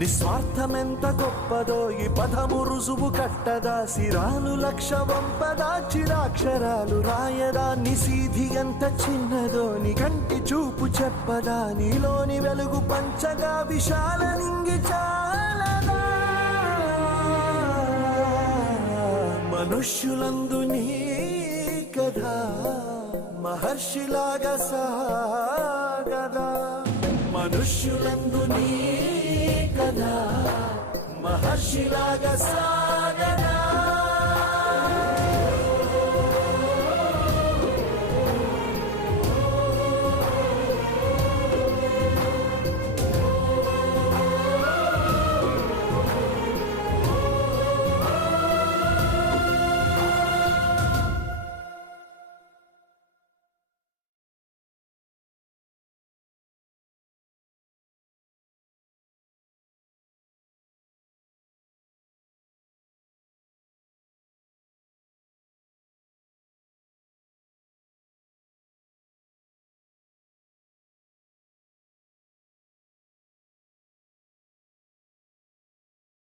నిస్వార్థమెంత గొప్పదో ఈ పదము రుజువు కట్టదా, సిరాలు లక్ష వంపదా చిరాక్షరాలు రాయదా, నిశీధి ఎంత చిన్నదో నీ కంటి చూపు చెప్పదా, నీలోని వెలుగు పంచగా విశాల నింగి చాలదా. మనుష్యులందు నీ కథ మహర్షిలాగా సాగదా, మనుష్యులందు నీ కథ మహర్షిలాగా సాగదా.